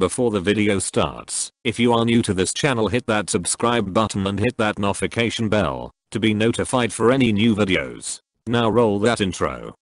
Before the video starts, if you are new to this channel, hit that subscribe button and hit that notification bell to be notified for any new videos. Now roll that intro.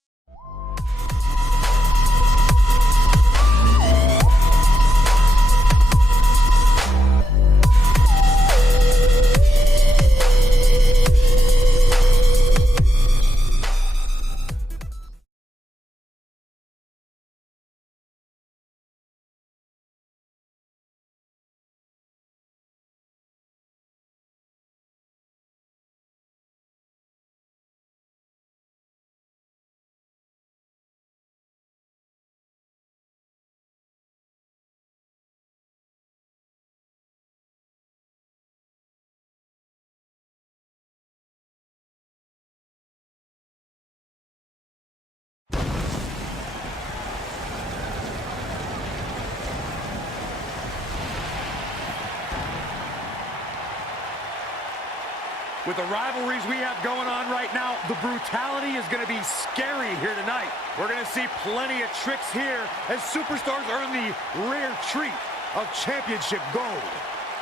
With the rivalries we have going on right now, the brutality is going to be scary here tonight. We're going to see plenty of tricks here as superstars earn the rare treat of championship gold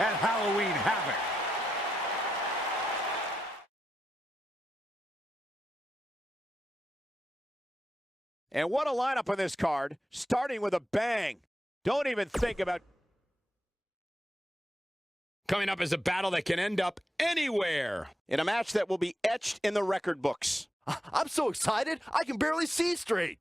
at Halloween Havoc. And what a lineup on this card, starting with a bang. Don't even think about... Coming up is a battle that can end up anywhere. In a match that will be etched in the record books. I'm so excited, I can barely see straight.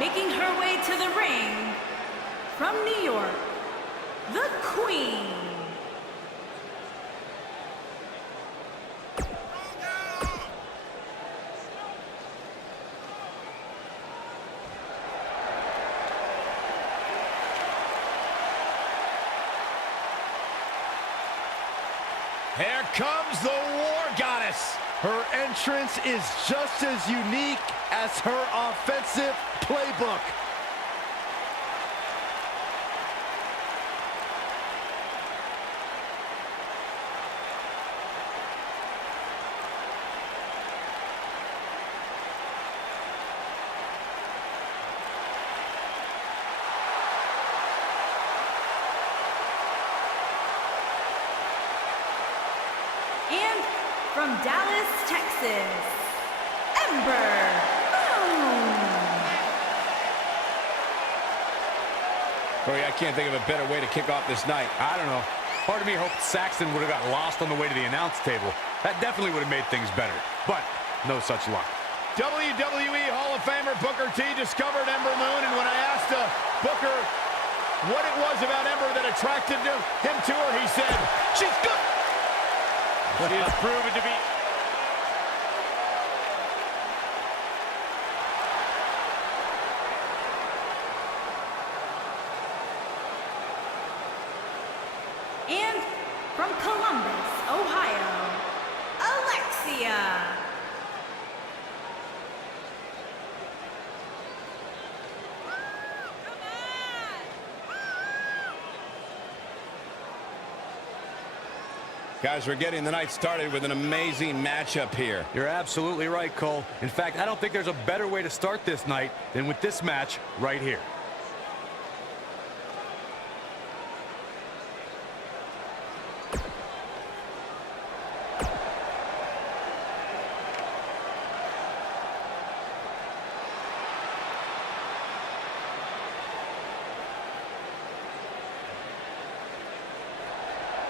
Making her way to the ring, from New York, the Queen. Here comes the War Goddess. Her entrance is just as unique as her offensive playbook. And from Dallas, Texas, Ember Moon. Corey, I can't think of a better way to kick off this night. I don't know. Part of me hoped Saxton would have got lost on the way to the announce table. That definitely would have made things better. But no such luck. WWE Hall of Famer Booker T discovered Ember Moon, and when I asked Booker what it was about Ember that attracted him to her, he said, "She's good." She has proven to be... from Columbus, Ohio, Alexia. Guys, we're getting the night started with an amazing matchup here. You're absolutely right, Cole. In fact, I don't think there's a better way to start this night than with this match right here.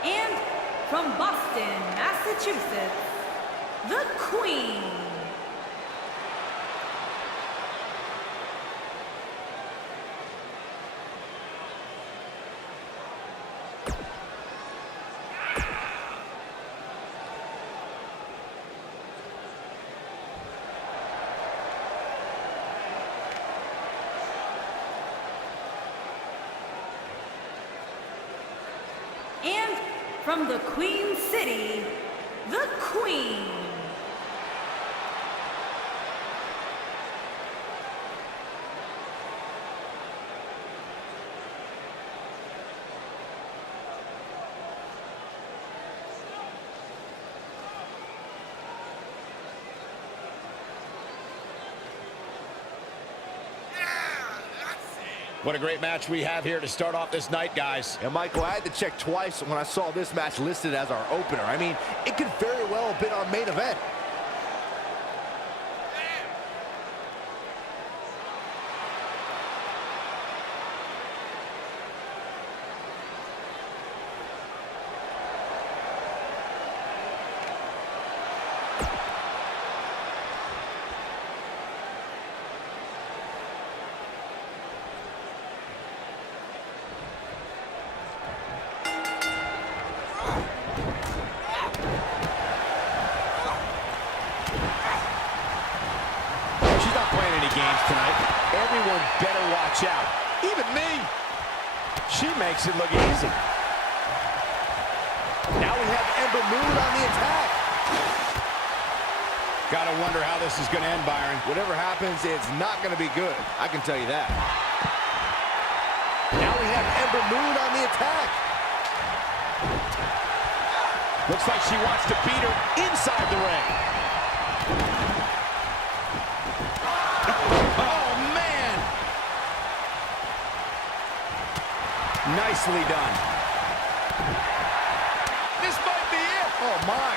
And from Boston, Massachusetts, the Queen. And from the Queen City, the Queen. What a great match we have here to start off this night, guys. And Michael, I had to check twice when I saw this match listed as our opener. I mean, it could very well have been our main event. Games tonight. Everyone better watch out. Even me. She makes it look easy. Now we have Ember Moon on the attack. Gotta wonder how this is gonna end, Byron. Whatever happens, it's not gonna be good. I can tell you that. Now we have Ember Moon on the attack. Looks like she wants to beat her inside the ring. Nicely done. This might be it. Oh, my.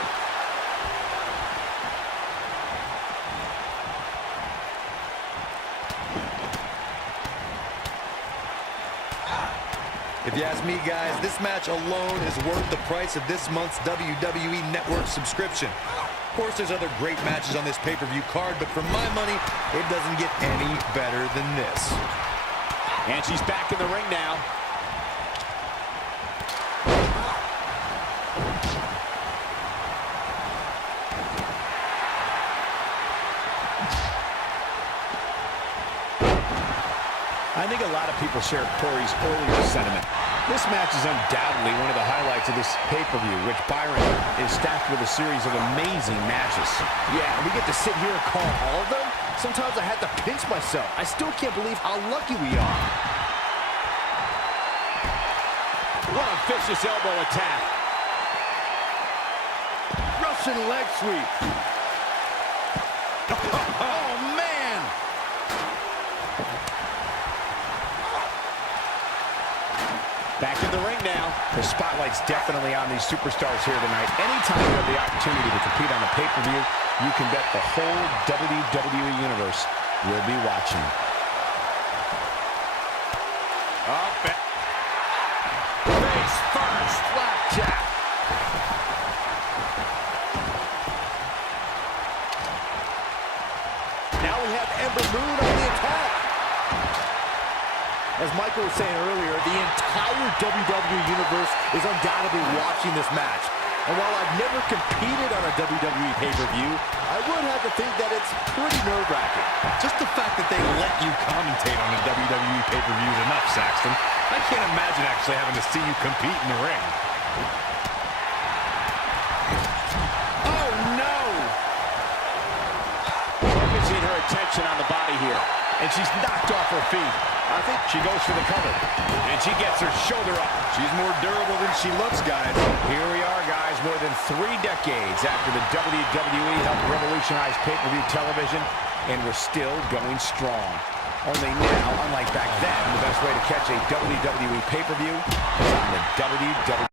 If you ask me, guys, this match alone is worth the price of this month's WWE Network subscription. Of course, there's other great matches on this pay-per-view card, but for my money, it doesn't get any better than this. And she's back in the ring now. I think a lot of people share Corey's earlier sentiment. This match is undoubtedly one of the highlights of this pay-per-view, which Byron is stacked with a series of amazing matches. Yeah, we get to sit here and call all of them. Sometimes I had to pinch myself. I still can't believe how lucky we are. What a vicious elbow attack. Russian leg sweep. Oh, man! Back in the ring now. The spotlight's definitely on these superstars here tonight. Anytime you have the opportunity to compete on a pay-per-view, you can bet the whole WWE Universe will be watching. Up. Face first. Flapjack. Now we have Ember Moon on the attack. As Michael was saying earlier, the entire WWE Universe is undoubtedly watching this match. And while I've never competed on a WWE pay-per-view, I would have to think that it's pretty nerve-wracking. Just the fact that they let you commentate on a WWE pay-per-view is enough, Saxton. I can't imagine actually having to see you compete in the ring. action on the body here. And she's knocked off her feet. I think she goes for the cover. And she gets her shoulder up. She's more durable than she looks, guys. Here we are, guys, more than 3 decades after the WWE helped revolutionize pay-per-view television, and we're still going strong. Only now, unlike back then, the best way to catch a WWE pay-per-view is on the WWE.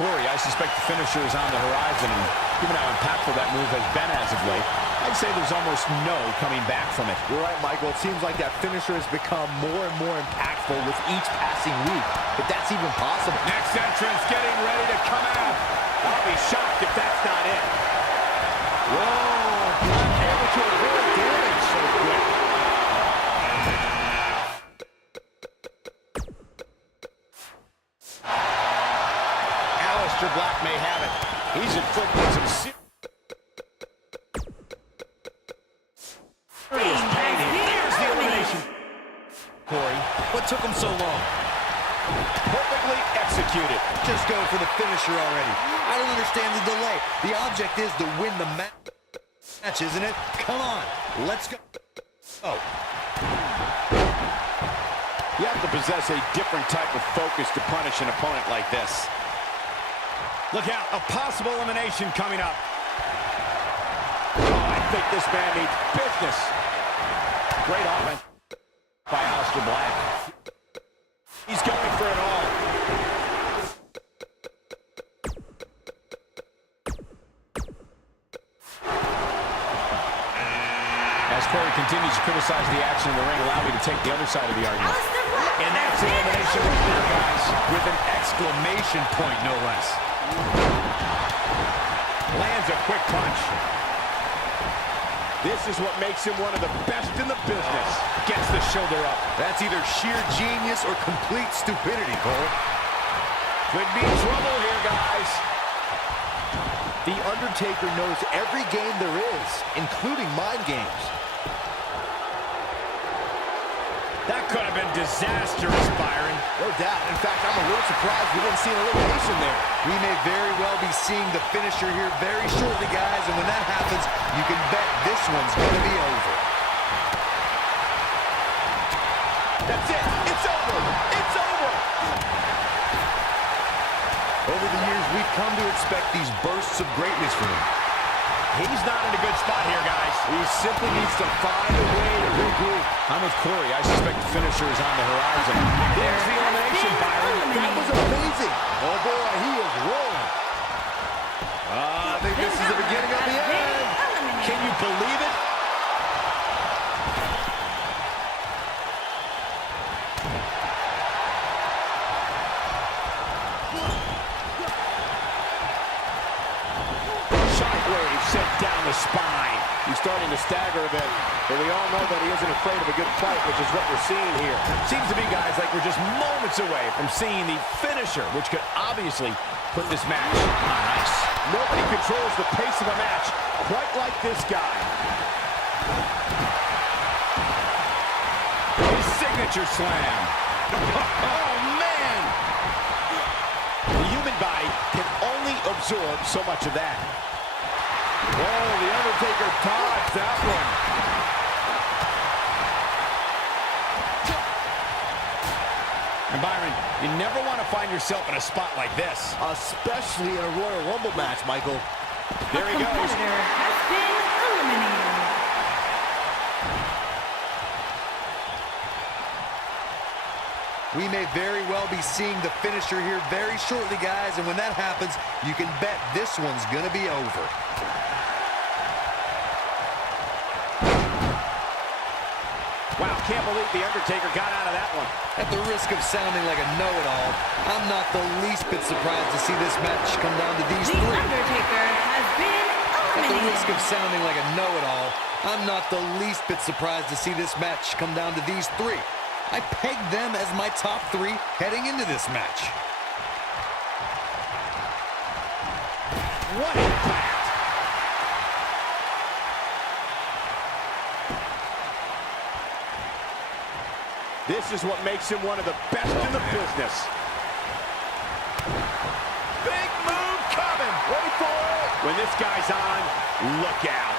Corey, I suspect the finisher is on the horizon, and given how impactful that move has been as of late, I'd say there's almost no coming back from it. You're right, Michael. It seems like that finisher has become more and more impactful with each passing week, if that's even possible. Next entrance getting ready to come out. I'll be shocked if that's not it. Whoa, able to avoid damage so quick. Mr. Black may have it. He's inflicting some serious pain here. There's the elimination. Corey, what took him so long? Perfectly executed. Just go for the finisher already. I don't understand the delay. The object is to win the match, isn't it? Come on, let's go. Oh. You have to possess a different type of focus to punish an opponent like this. Look out, a possible elimination coming up. Oh, I think this man needs business. Great offense by Aleister Black. He's going for it all. As Corey continues to criticize the action in the ring, allow me to take the other side of the argument. And that's elimination right there, guys, with an exclamation point, no less. Lands a quick punch. This is what makes him one of the best in the business. Gets the shoulder up. That's either sheer genius or complete stupidity, Cole. Could be trouble here, guys. The Undertaker knows every game there is, including mind games. That could have been disastrous, Byron. No doubt. In fact, I'm a little surprised we didn't see an elimination there. We may very well be seeing the finisher here very shortly, guys, and when that happens, you can bet this one's going to be over. That's it. It's over. It's over. Over the years, we've come to expect these bursts of greatness from him. He's not in a good spot here, guys. He simply needs to find a way to regroup. I'm with Corey. I suspect the finisher is on the horizon. There's the elimination, Byron. That was amazing. Oh, boy, he is rolling. I think this is the beginning of the end. Can you believe it? Shockwave sent down the spine. He's starting to stagger a bit, but we all know that he isn't afraid of a good fight, which is what we're seeing here. Seems to be, guys, like we're just moments away from seeing the finisher, which could obviously put this match on ice. Nobody controls the pace of a match quite like this guy. His signature slam. Oh, man! The human body can only absorb so much of that. Oh, the Undertaker dodged that one. And Byron, you never want to find yourself in a spot like this. Especially in a Royal Rumble match, Michael. There he goes. Competitor has been eliminated. We may very well be seeing the finisher here very shortly, guys, and when that happens, you can bet this one's going to be over. Wow, can't believe The Undertaker got out of that one. At the risk of sounding like a know-it-all, I'm not the least bit surprised to see this match come down to these The three. Undertaker has been At the risk eliminated. of sounding like a know-it-all, I'm not the least bit surprised to see this match come down to these three. I pegged them as my top 3 heading into this match. What impact! This is what makes him one of the best in the business. Big move coming. What do When this guy's on, look out.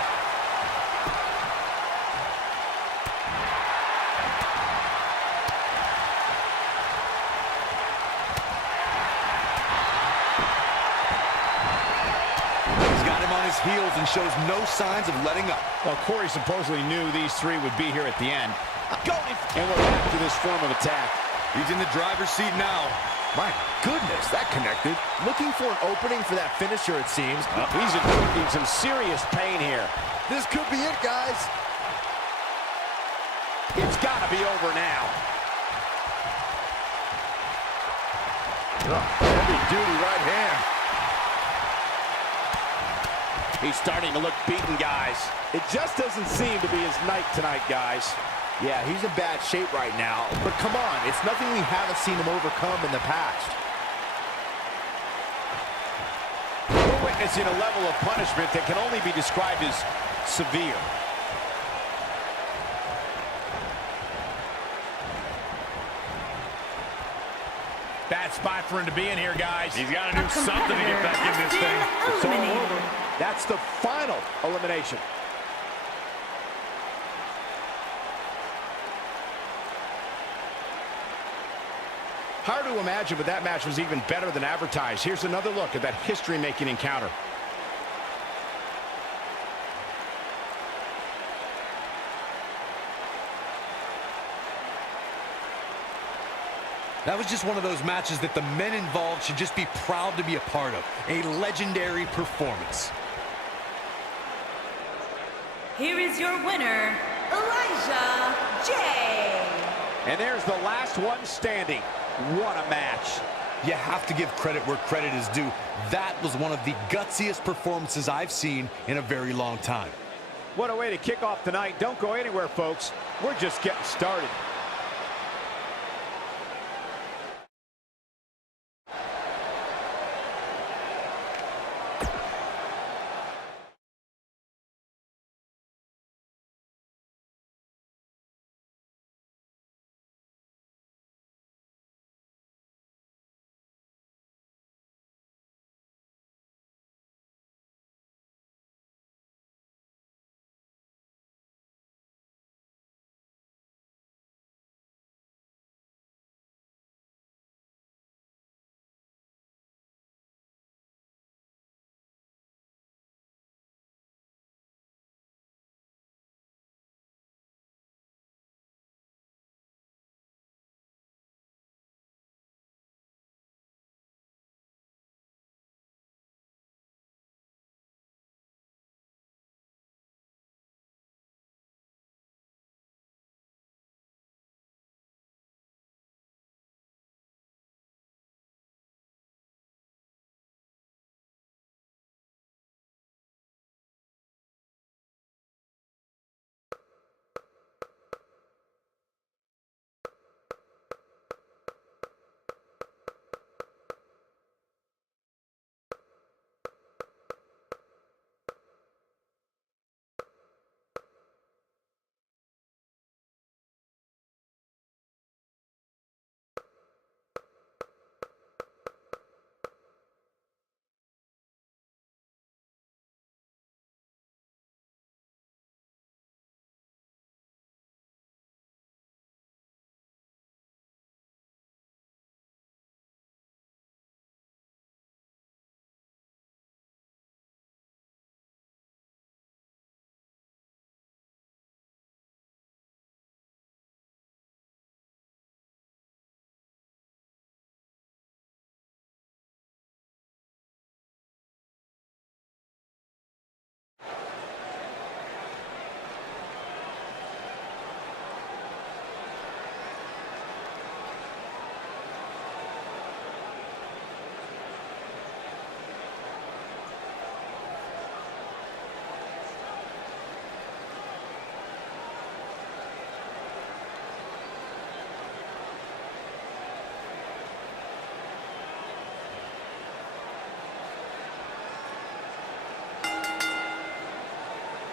He's got him on his heels and shows no signs of letting up. Well, Corey supposedly knew these three would be here at the end. And we're back to this form of attack. He's in the driver's seat now. My goodness, that connected. Looking for an opening for that finisher, it seems. He's inflicting some serious pain here. This could be it, guys. It's got to be over now. Heavy-duty right hand. He's starting to look beaten, guys. It just doesn't seem to be his night tonight, guys. Yeah, he's in bad shape right now. But come on, it's nothing we haven't seen him overcome in the past. We're witnessing a level of punishment that can only be described as severe. Bad spot for him to be in here, guys. He's got to do something to get back in this thing. It's all over. That's the final elimination. Hard to imagine, but that match was even better than advertised. Here's another look at that history-making encounter. That was just one of those matches that the men involved should just be proud to be a part of. A legendary performance. Here is your winner, Elijah J. And there's the last one standing. What a match. You have to give credit where credit is due. That was one of the gutsiest performances I've seen in a very long time. What a way to kick off tonight. Don't go anywhere, folks. We're just getting started.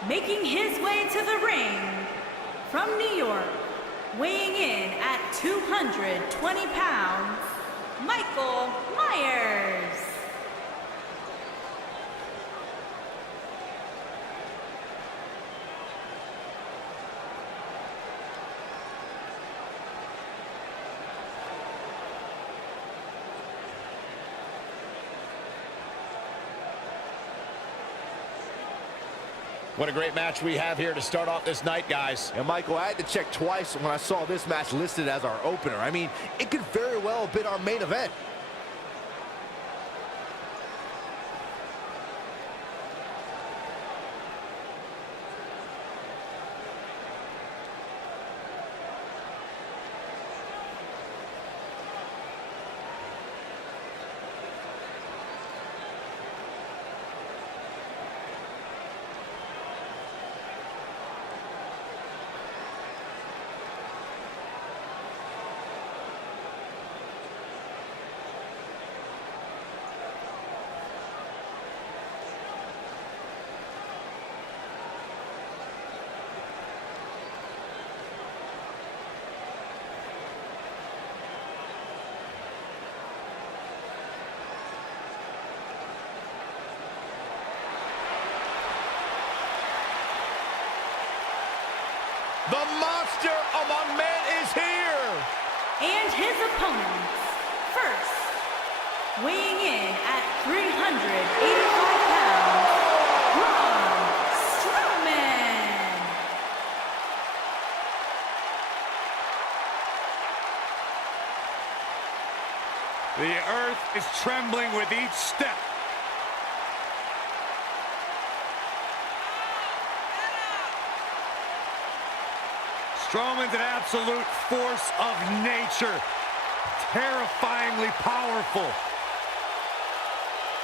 Making his way to the ring from New York, weighing in at 220 pounds, Michael Myers. What a great match we have here to start off this night, guys. And Michael, I had to check twice when I saw this match listed as our opener. I mean, it could very well have been our main event. The monster among men is here! And his opponents, first, weighing in at 385 pounds, Braun Strowman. The earth is trembling with each step. Strowman's an absolute force of nature. Terrifyingly powerful.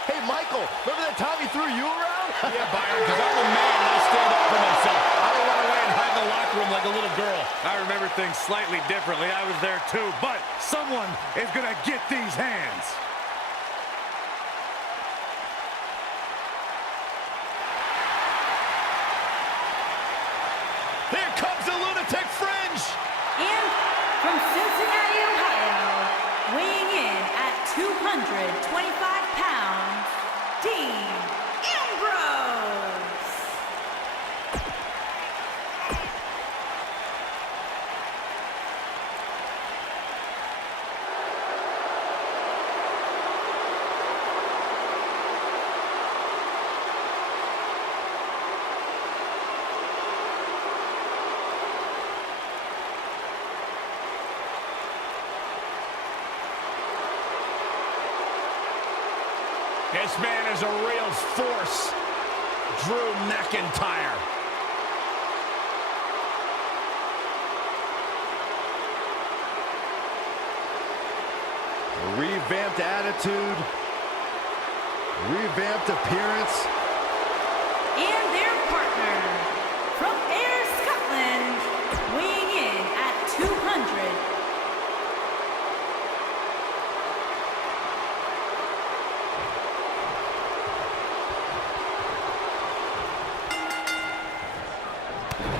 Hey, Michael, remember that time he threw you around? Yeah, Byron, because I'm a man and I stand up for myself. I don't run away and hide in the locker room like a little girl. I remember things slightly differently. I was there too, but someone is going to get these hands. Here comes the lunatic fringe! And from Cincinnati, Ohio, weighing in at 225 pounds, Dean Ambrose. This man is a real force. Drew McIntyre. Revamped attitude, revamped appearance. And their partner, from Ayr, Scotland, weighing in at 200.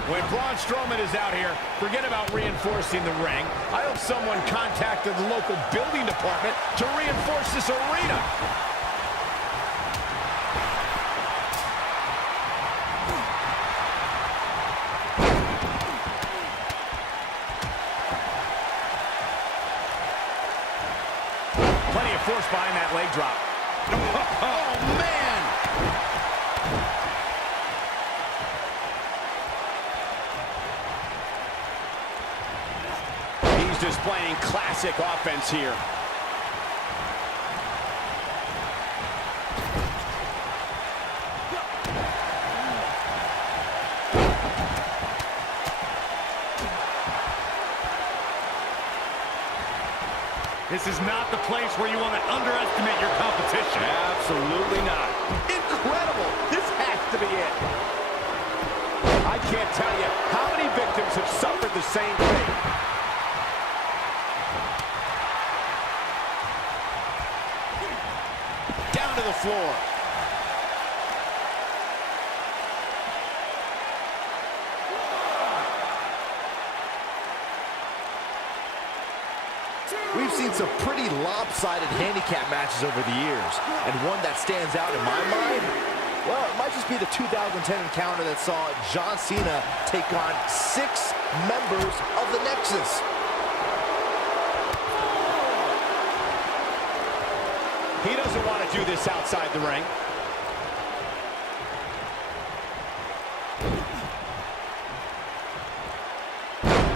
When Braun Strowman is out here, forget about reinforcing the ring. I hope someone contacted the local building department to reinforce this arena. Plenty of force behind that leg drop. Oh, man! Displaying classic offense here. This is not the place where you want to underestimate your competition. Absolutely not. Incredible! This has to be it. I can't tell you how many victims have suffered the same fate. To the floor. We've seen some pretty lopsided handicap matches over the years, and one that stands out in my mind, well, it might just be the 2010 encounter that saw John Cena take on 6 members of the Nexus. He doesn't want to do this outside the ring.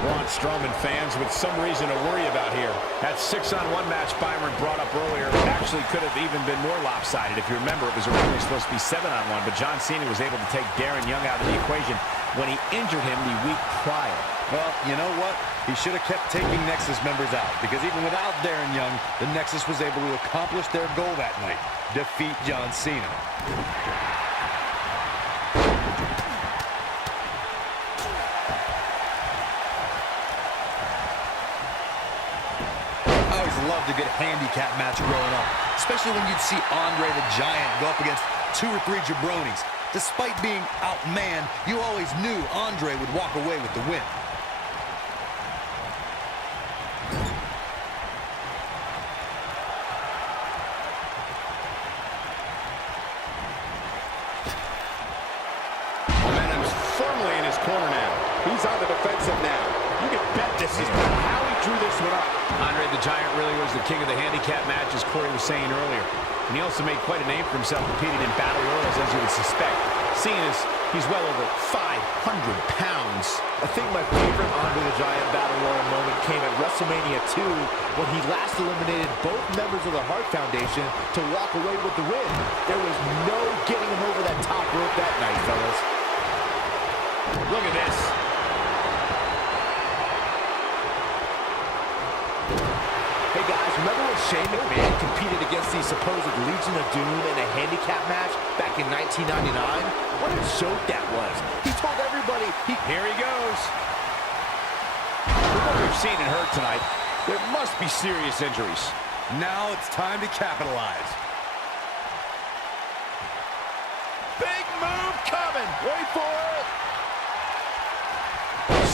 Braun Strowman fans with some reason to worry about here. That 6-on-1 match Byron brought up earlier actually could have even been more lopsided. If you remember, it was originally supposed to be 7-on-1, but John Cena was able to take Darren Young out of the equation when he injured him the week prior. Well, you know what? He should have kept taking Nexus members out, because even without Darren Young, the Nexus was able to accomplish their goal that night: defeat John Cena. I always loved a good handicap match growing up, especially when you'd see Andre the Giant go up against 2 or 3 jabronis. Despite being outmanned, you always knew Andre would walk away with the win. Momentum's firmly in his corner now. He's on the defensive now. You can bet this is how he drew this one up. Andre the Giant really was the king of the handicap match, as Corey was saying earlier. And he also made quite a name for himself competing in battle royals, as you would suspect. Seeing as he's well over 500 pounds. I think my favorite Andre the Giant Battle Royal moment came at WrestleMania 2 when he last eliminated both members of the Hart Foundation to walk away with the win. There was no getting him over that top rope that night, fellas. Look at this. Hey guys, remember when Shane McMahon competed against the supposed Legion of Doom in a handicap match back in 1999? What a joke that was. He told everybody Here he goes. From what we've seen and heard tonight, there must be serious injuries. Now it's time to capitalize. Big move coming. Wait for it.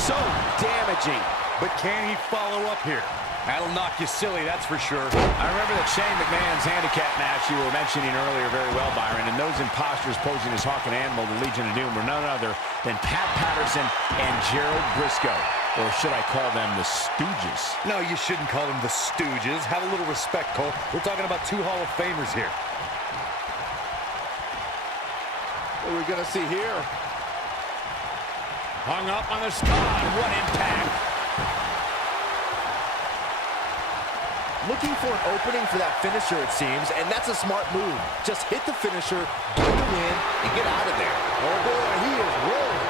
so damaging. But can he follow up here? That'll knock you silly, that's for sure. I remember that Shane McMahon's handicap match you were mentioning earlier very well, Byron, and those imposters posing as Hawk and Animal, the Legion of Doom, were none other than Pat Patterson and Gerald Briscoe. Or should I call them the Stooges? No, you shouldn't call them the Stooges. Have a little respect, Cole. We're talking about two Hall of Famers here. What are we going to see here? Hung up on the spot. What impact. Looking for an opening for that finisher, it seems, and that's a smart move. Just hit the finisher, get the win, and get out of there. Oh, boy, he is rolling.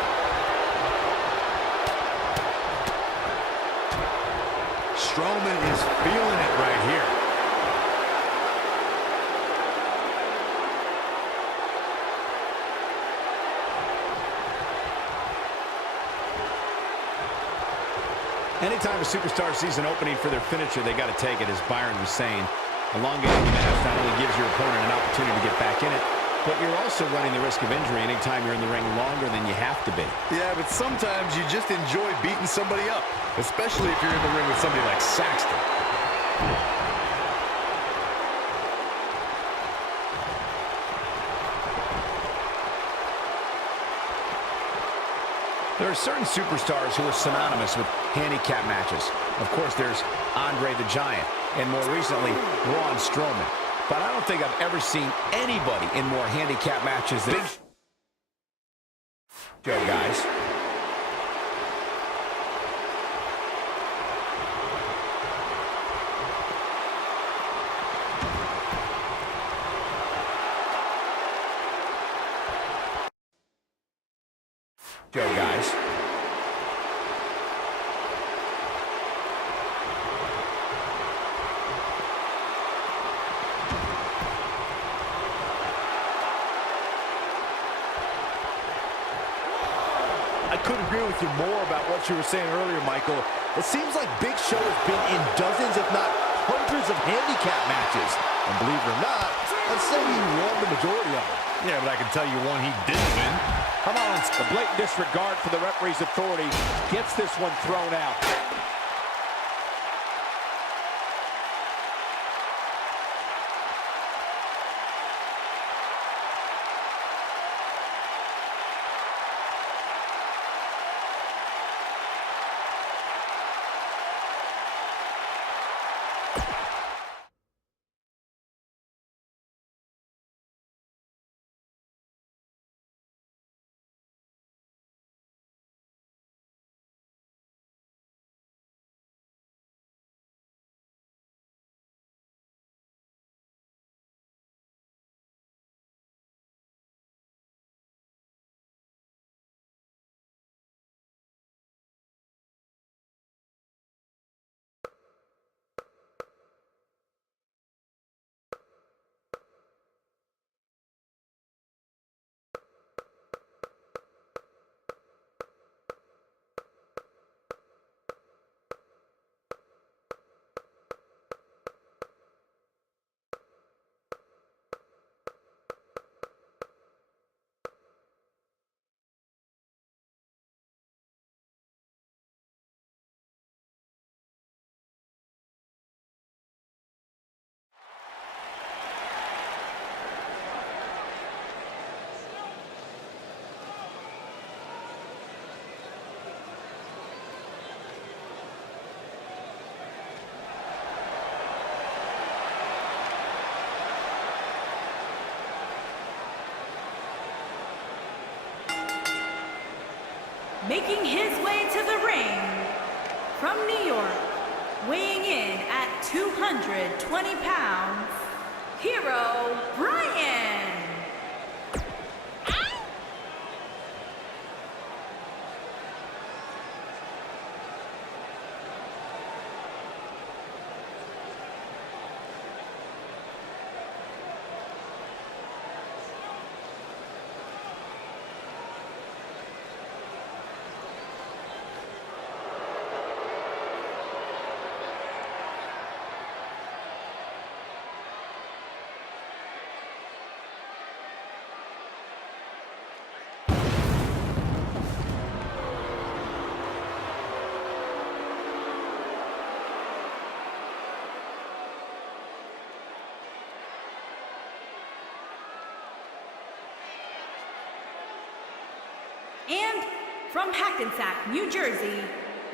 Strowman is feeling it right here. Anytime a superstar sees an opening for their finisher, they got to take it, as Byron was saying. Elongating the match not only gives your opponent an opportunity to get back in it, but you're also running the risk of injury anytime you're in the ring longer than you have to be. Yeah, but sometimes you just enjoy beating somebody up, especially if you're in the ring with somebody like Saxton. There are certain superstars who are synonymous with handicap matches. Of course, there's Andre the Giant, and more recently, Braun Strowman. But I don't think I've ever seen anybody in more handicap matches than Big Show, guys. Guys. I couldn't agree with you more about what you were saying earlier, Michael. It seems like Big Show has been in dozens, if not hundreds of handicap matches. And believe it or not, I'd say he won the majority of them. Yeah, but I can tell you one he didn't win. Come on, the blatant disregard for the referee's authority gets this one thrown out. Making his way to the ring from New York, weighing in at 220 pounds, Hero Brian. And from Hackensack, New Jersey,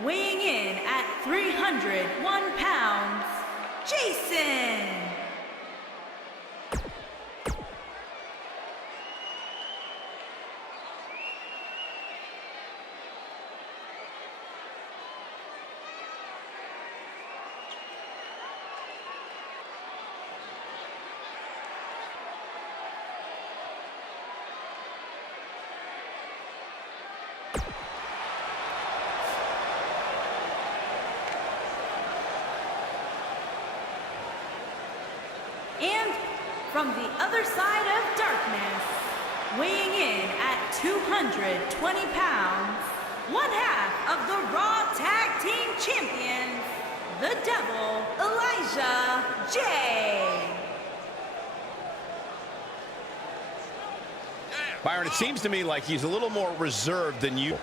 weighing in at 301 pounds, Jason. And from the other side of darkness, weighing in at 220 pounds, one half of the Raw Tag Team Champions, the Devil, Elijah J. Byron, it seems to me like he's a little more reserved than you.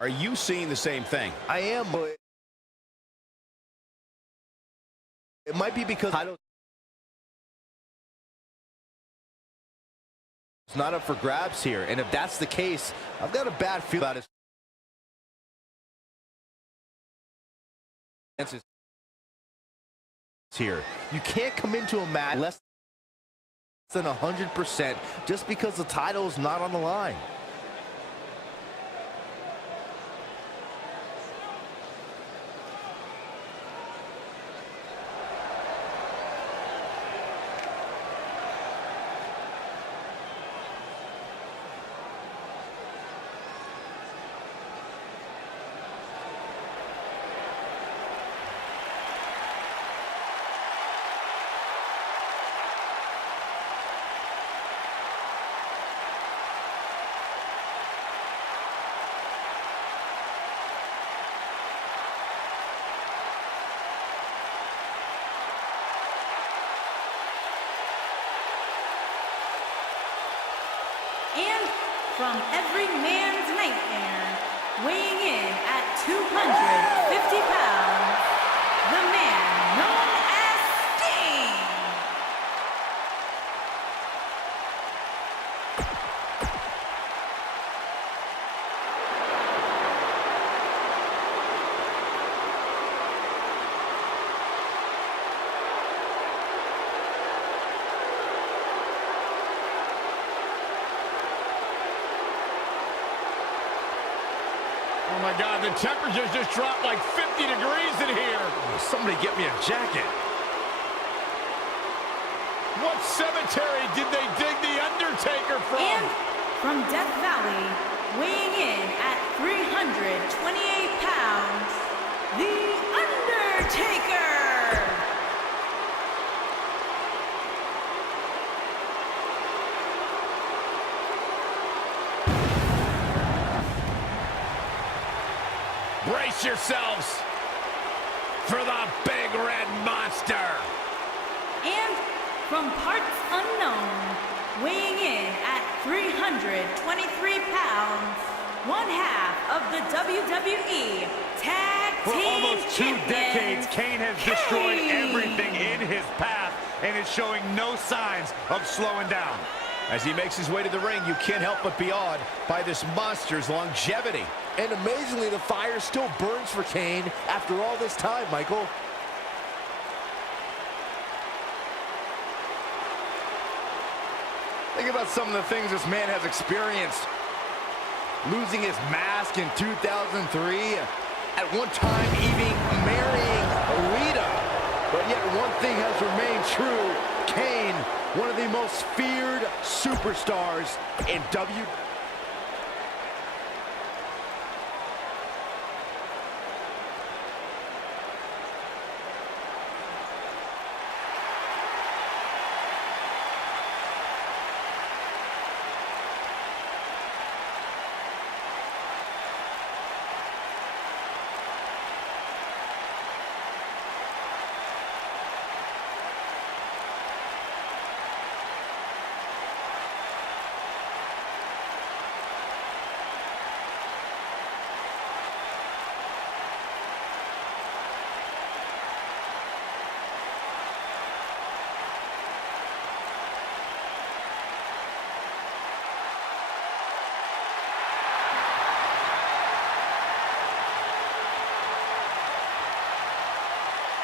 Are you seeing the same thing? I am, but it might be because I don't. It's not up for grabs here, and if that's the case, I've got a bad feel about his chances here. You can't come into a match less than 100% just because the title is not on the line. And from every man's nightmare, weighing in at 250 pounds, the man known as Sting. Oh my God, the temperature's just dropped like 50 degrees in here. Somebody get me a jacket. What cemetery did they dig the Undertaker from? And from Death Valley, weighing in at 328 pounds, The Undertaker. Brace yourselves for the big red monster. And from parts unknown, weighing in at 323 pounds, one half of the WWE Tag Team For almost 2 decades, Champions, Kane has Kane. destroyed everything in his path and is showing no signs of slowing down. As he makes his way to the ring, you can't help but be awed by this monster's longevity. And amazingly, the fire still burns for Kane after all this time, Michael. Think about some of the things this man has experienced. Losing his mask in 2003. At one time, even marrying Rita. But yet one thing has remained true. Kane, one of the most feared superstars in WWE.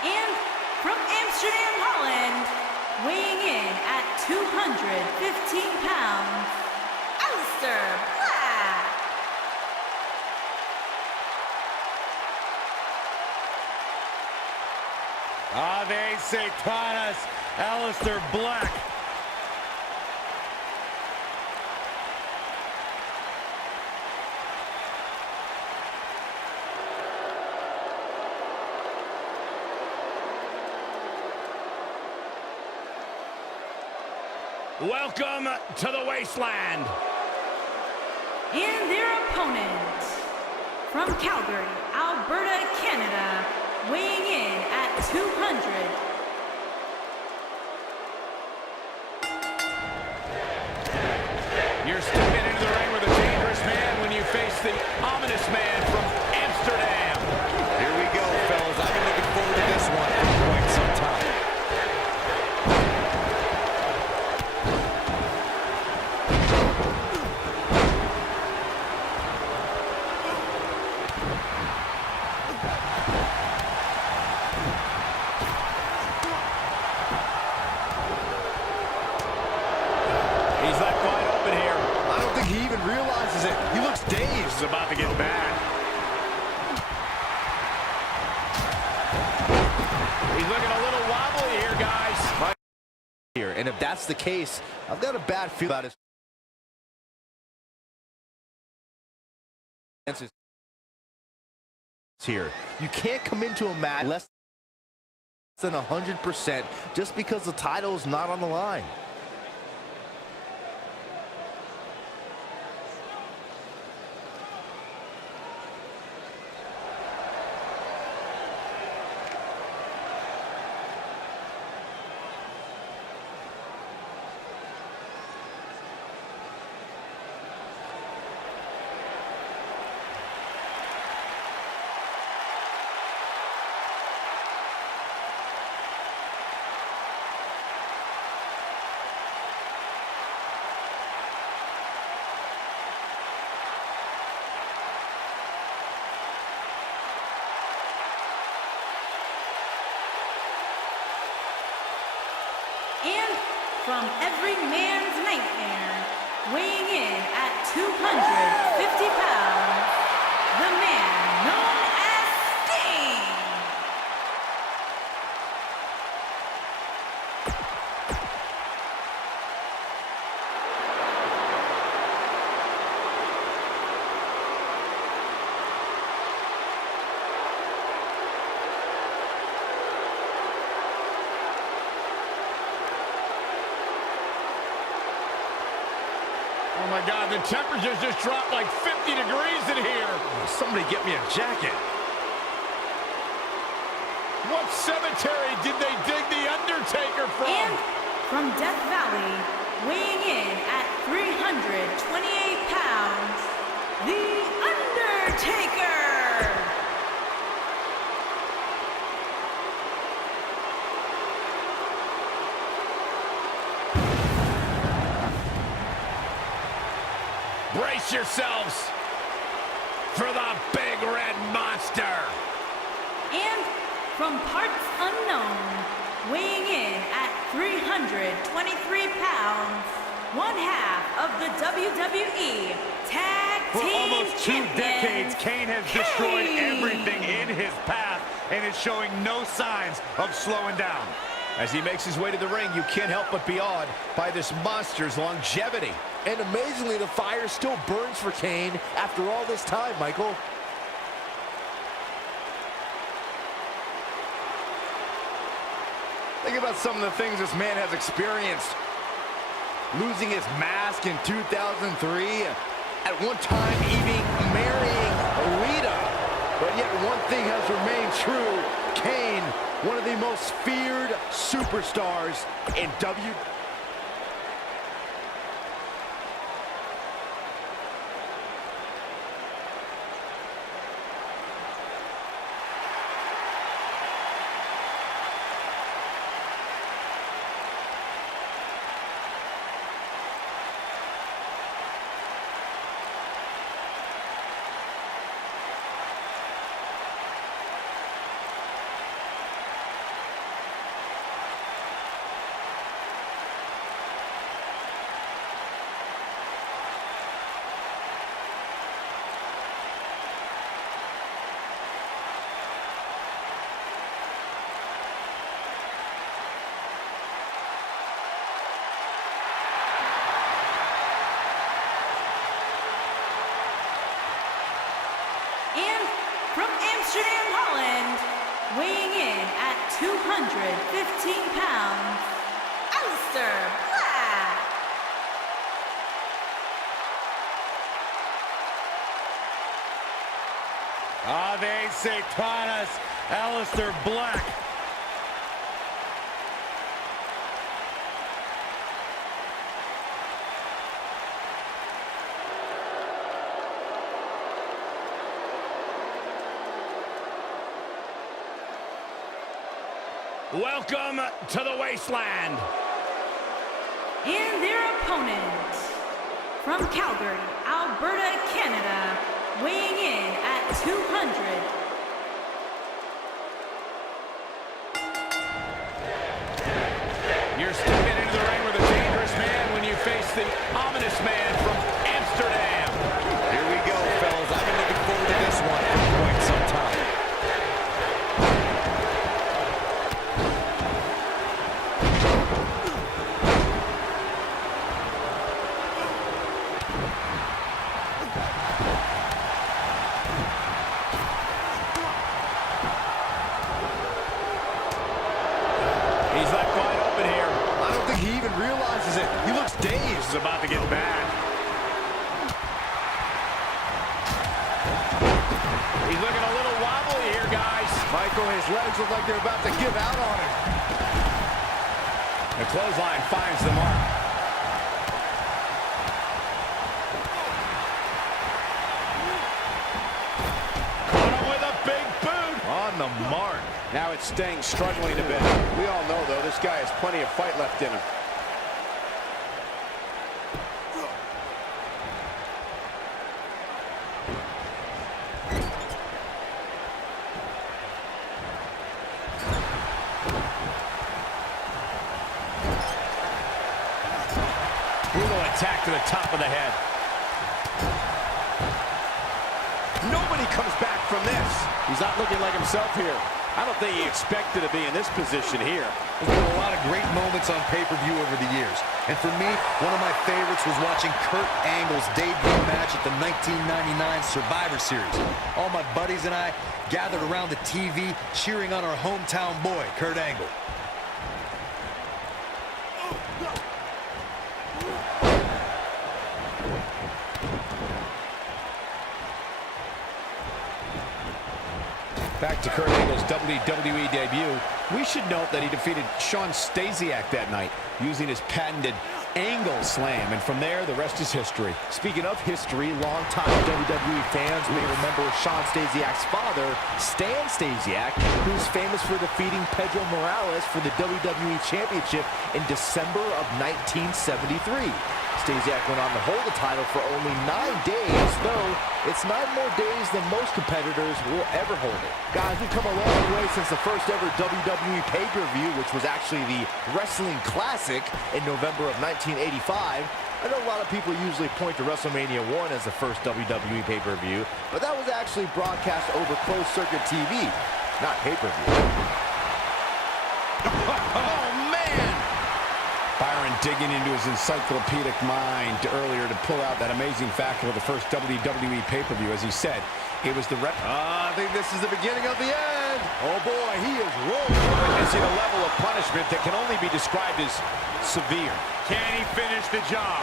And from Amsterdam, Holland, weighing in at 215 pounds, Alistair Black. Ave Satanas, Alistair Black. Welcome to the wasteland. And their opponent, from Calgary, Alberta, Canada, weighing in at 200. You're stepping into the ring with a dangerous man when you face the ominous man from Amsterdam. Here we go, fellas. I've been looking forward to this one for quite some time. He's left wide open here. I don't think he even realizes it. He looks dazed. This is about to get bad. He's looking a little wobbly here, guys. Here, and if that's the case, I've got a bad feel about his chances here. You can't come into a match less than 100% just because the title is not on the line. And from every man's nightmare, weighing in at 250 pounds, the man known as Sting. Oh my God, the temperature's just dropped like 50 degrees in here. Somebody get me a jacket. What cemetery did they dig the Undertaker from? And from Death Valley, weighing in at 328 pounds, The Undertaker. Brace yourselves for the big red monster. And from parts unknown, weighing in at 323 pounds, one half of the WWE Tag For Team almost 2 Champions, decades, Kane has destroyed everything in his path and is showing no signs of slowing down. As he makes his way to the ring, you can't help but be awed by this monster's longevity. And amazingly, the fire still burns for Kane after all this time, Michael. Think about some of the things this man has experienced. Losing his mask in 2003. At one time, even marrying Rita. But yet one thing has remained true. Kane, one of the most feared superstars in WWE. and from Amsterdam, Holland, weighing in at 215 pounds, Aleister Black. Ave Satanas, Aleister Black. Welcome to the wasteland. And their opponent, from Calgary, Alberta, Canada, weighing in at 200. You're stepping into the ring with a dangerous man when you face the ominous man from Amsterdam. Here we go, fellas. I've been looking forward to this one for quite some time. He's left wide open here. I don't think he even realizes it. He looks dazed. This is about to get bad. He's looking a little wobbly here, guys. Michael, his legs look like they're about to give out on him. The clothesline finds the mark. Caught him with a big boot. On the mark. Now it's Sting struggling a bit. We all know, though, this guy has plenty of fight left in him. Brutal attack to the top of the head. Nobody comes back from this. He's not looking like himself here. I don't think he expected to be in this position here. There's been a lot of great moments on pay-per-view over the years. And for me, one of my favorites was watching Kurt Angle's debut match at the 1999 Survivor Series. All my buddies and I gathered around the TV cheering on our hometown boy, Kurt Angle. Back to Kurt Angle's WWE debut. We should note that he defeated Shawn Stasiak that night using his patented angle slam, and from there, the rest is history. Speaking of history, longtime WWE fans may remember Shawn Stasiak's father, Stan Stasiak, who's famous for defeating Pedro Morales for the WWE Championship in December of 1973. Stasiak went on to hold the title for only 9 days, though it's 9 more days than most competitors will ever hold it. Guys, we've come a long way since the first ever WWE pay-per-view, which was actually the Wrestling Classic in November of 1985. I know a lot of people usually point to WrestleMania 1 as the first WWE pay-per-view, but that was actually broadcast over closed-circuit TV, not pay-per-view. Oh, man! Byron digging into his encyclopedic mind earlier to pull out that amazing fact of the first WWE pay-per-view. As he said, it was the I think this is the beginning of the end. Oh, boy, he is rolling. witnessing a level of punishment that can only be described as severe. Can he finish the job?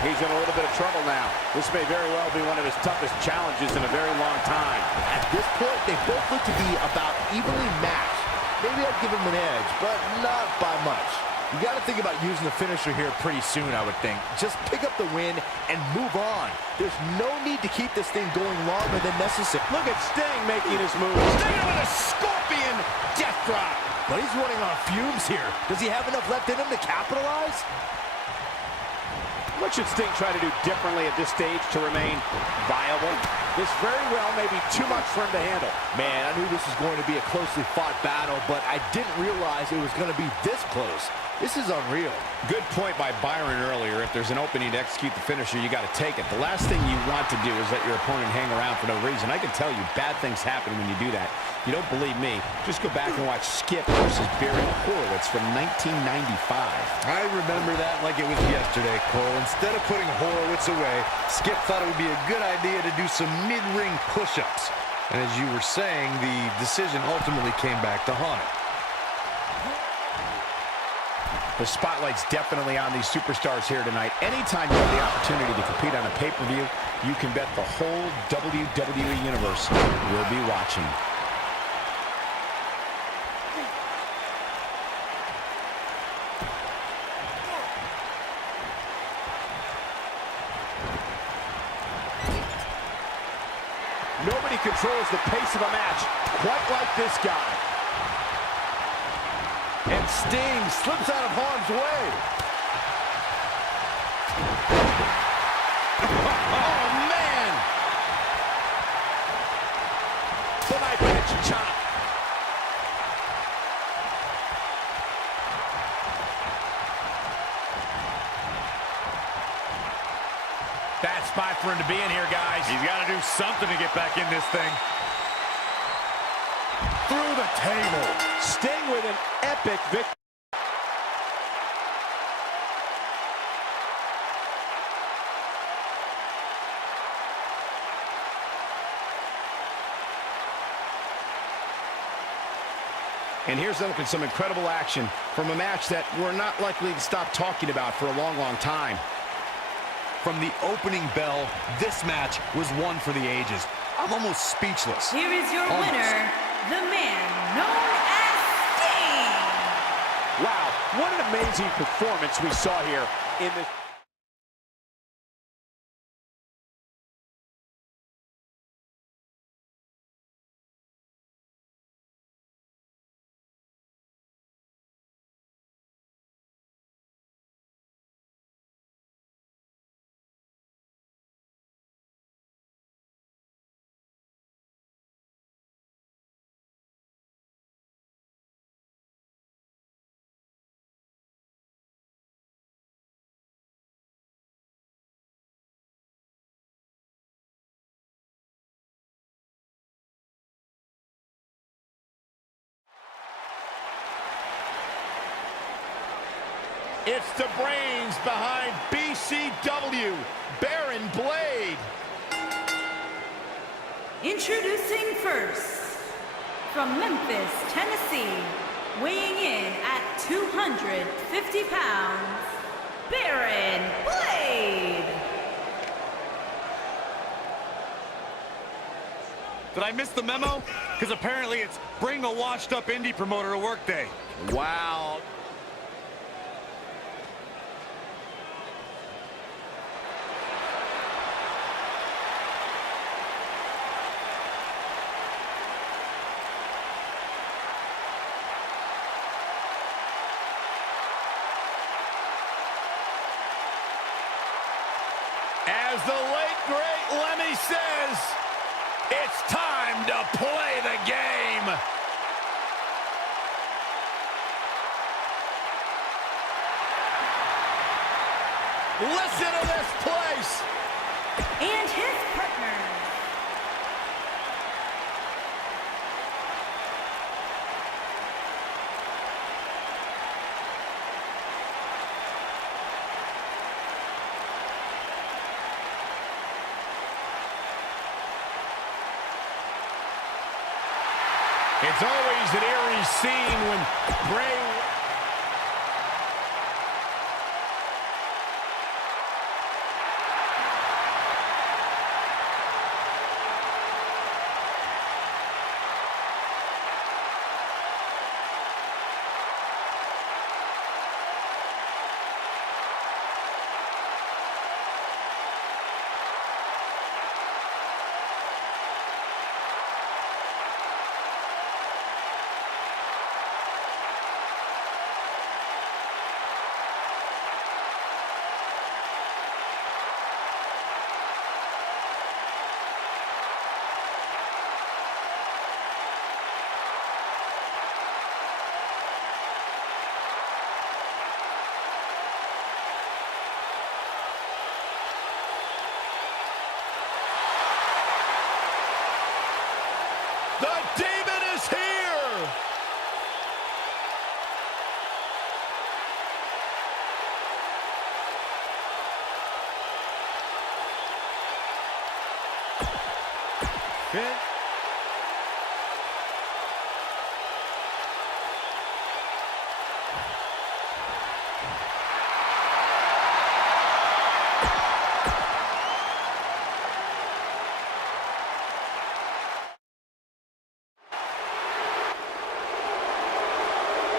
He's in a little bit of trouble now. This may very well be one of his toughest challenges in a very long time. At this point, they both look to be about evenly matched. Maybe I'd give him an edge, but not by much. You got to think about using the finisher here pretty soon, I would think. Just pick up the win and move on. There's no need to keep this thing going longer than necessary. Look at Sting making his move. Sting with a scorpion death drop. But he's running on fumes here. Does he have enough left in him to capitalize? What should Sting try to do differently at this stage to remain viable? This very well may be too much for him to handle. Man, I knew this was going to be a closely fought battle, but I didn't realize it was going to be this close. This is unreal. Good point by Byron earlier. If there's an opening to execute the finisher, you got to take it. The last thing you want to do is let your opponent hang around for no reason. I can tell you bad things happen when you do that. You don't believe me? Just go back and watch Skip versus Barry Horowitz from 1995. I remember that like it was yesterday, Cole. Instead of putting Horowitz away, Skip thought it would be a good idea to do some mid-ring push-ups. And as you were saying, the decision ultimately came back to haunt him. The spotlight's definitely on these superstars here tonight. Anytime you have the opportunity to compete on a pay-per-view, you can bet the whole WWE Universe will be watching. Nobody controls the pace of a match quite like this guy. And Sting slips out of harm's way. Oh, man! The knife edge chop. Bad spot for him to be in here, guys. He's got to do something to get back in this thing. Through the table. Sting with an epic victory. And here's some incredible action from a match that we're not likely to stop talking about for a long, long time. From the opening bell, this match was one for the ages. I'm almost speechless. Here is your winner, the man known as Sting. Wow, what an amazing performance we saw here in this. It's the brains behind BCW, Baron Blade. Introducing first, from Memphis, Tennessee, weighing in at 250 pounds, Baron Blade. Did I miss the memo? Because apparently it's bring a washed-up indie promoter to work day. Wow. As the late, great Lemmy says, it's time to play the game. Listen to this place. And his partner. It's always an eerie scene when Bray... The demon is here! Finn.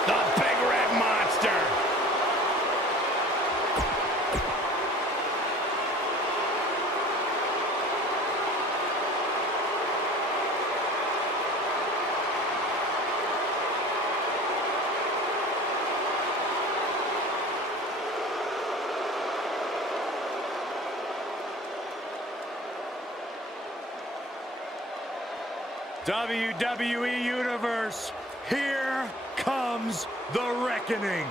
The Big Red Monster. WWE Universe, here comes the reckoning.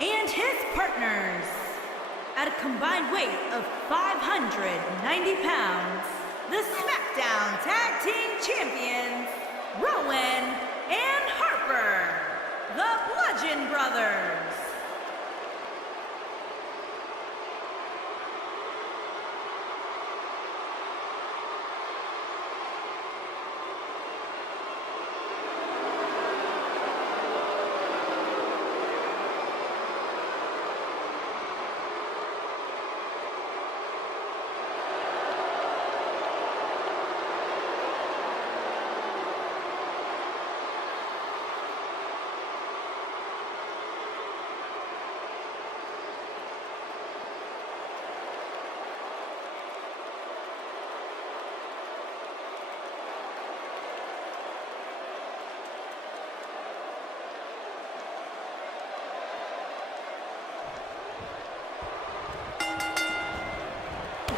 And his partners. At a combined weight of 590 pounds, the SmackDown Tag Team Champions, Rowan and Harper, the Bludgeon Brothers.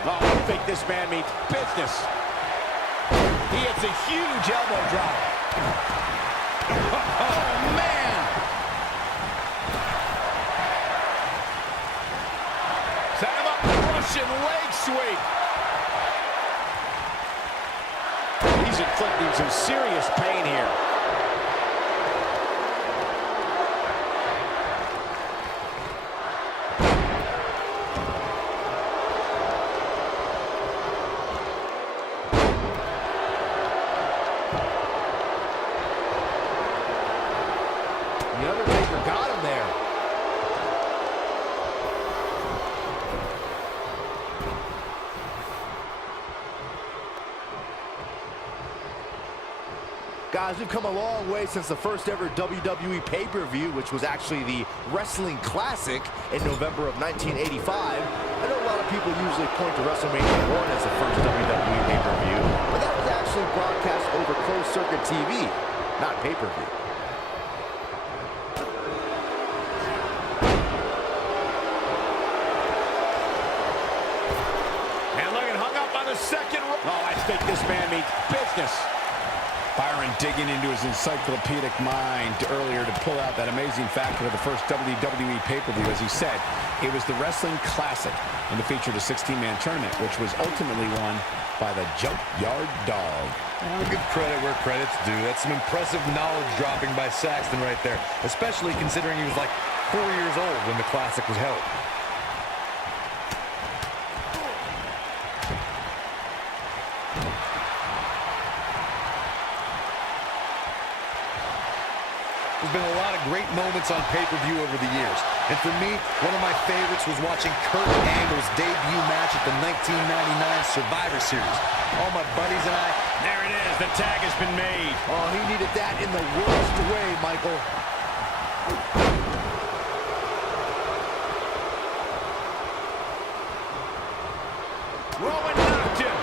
Oh, I think this man means business. He hits a huge elbow drop. Oh, man! Set him up, Russian leg sweep. He's inflicting some serious pain here. Guys, we've come a long way since the first ever WWE pay-per-view, which was actually the Wrestling Classic in November of 1985. I know a lot of people usually point to WrestleMania 1 as the first WWE pay-per-view, but that was actually broadcast over closed-circuit TV, not pay-per-view. And looking hung up on the second. Oh, I think this man means business. Byron digging into his encyclopedic mind earlier to pull out that amazing fact of the first WWE pay-per-view. As he said, it was the Wrestling Classic, and it featured a 16-man tournament, which was ultimately won by the Junkyard Dog. I'll give credit where credit's due. That's some impressive knowledge dropping by Saxton right there, especially considering he was like 4 years old when the Classic was held. There's been a lot of great moments on pay-per-view over the years. And for me, one of my favorites was watching Kurt Angle's debut match at the 1999 Survivor Series. All my buddies and I... There it is. The tag has been made. Oh, he needed that in the worst way, Michael. Rowan knocked him.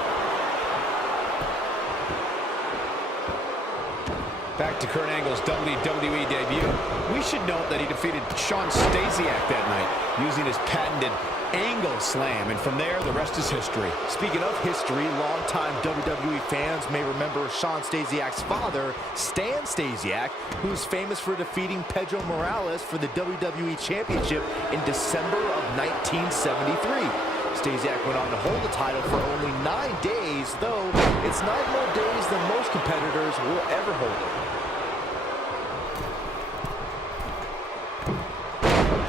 Back to Kurt Angle's WWE debut. We should note that he defeated Shawn Stasiak that night using his patented angle slam, and from there, the rest is history. Speaking of history, longtime WWE fans may remember Shawn Stasiak's father, Stan Stasiak, who's famous for defeating Pedro Morales for the WWE Championship in December of 1973. Stasiak went on to hold the title for only 9 days, though it's 9 more days than most competitors will ever hold it.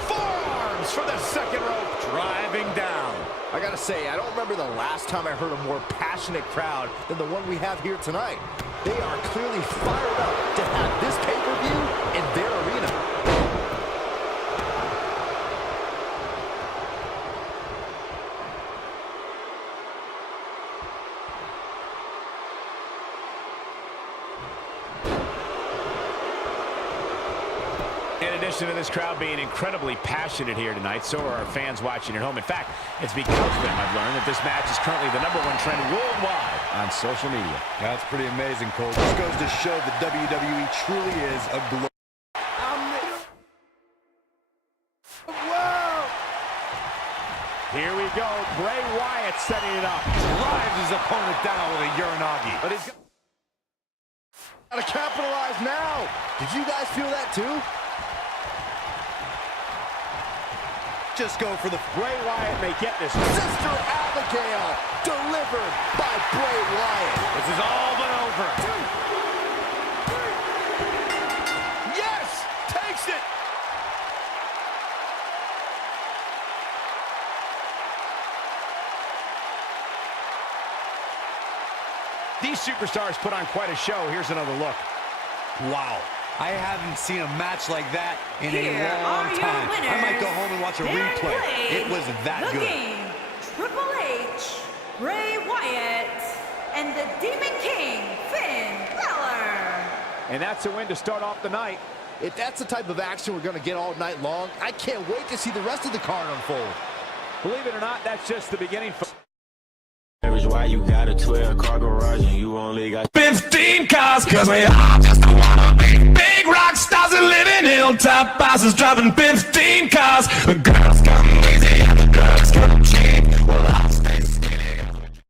Forearms for the second rope. Driving down. I gotta say, I don't remember the last time I heard a more passionate crowd than the one we have here tonight. They are clearly fired up to have this pay-per-view in their arena. In addition to this crowd being incredibly passionate here tonight, so are our fans watching at home. In fact, it's because of them I've learned that this match is currently the #1 trend worldwide on social media. That's pretty amazing, Cole. This goes to show that WWE truly is a global. Here we go. Bray Wyatt setting it up. Drives his opponent down with a Uranagi. But he's got to capitalize now. Did you guys feel that too? Just go for the... Bray Wyatt may get this. Sister Abigail, delivered by Bray Wyatt. This is all but over. Yes! Takes it! These superstars put on quite a show. Here's another look. Wow. I haven't seen a match like that in Here a long are your time. I might go winners. home and watch a Their replay. blade, It was that the good. King, Triple H, Bray Wyatt, and the Demon King, Finn Balor. And that's a win to start off the night. If that's the type of action we're going to get all night long, I can't wait to see the rest of the card unfold. Believe it or not, that's just the beginning. Why you got a 12-car garage and you only got 15 cars? Cause we all just wanna be big rock stars and living hilltop bosses, driving 15 cars. The girls come lazy.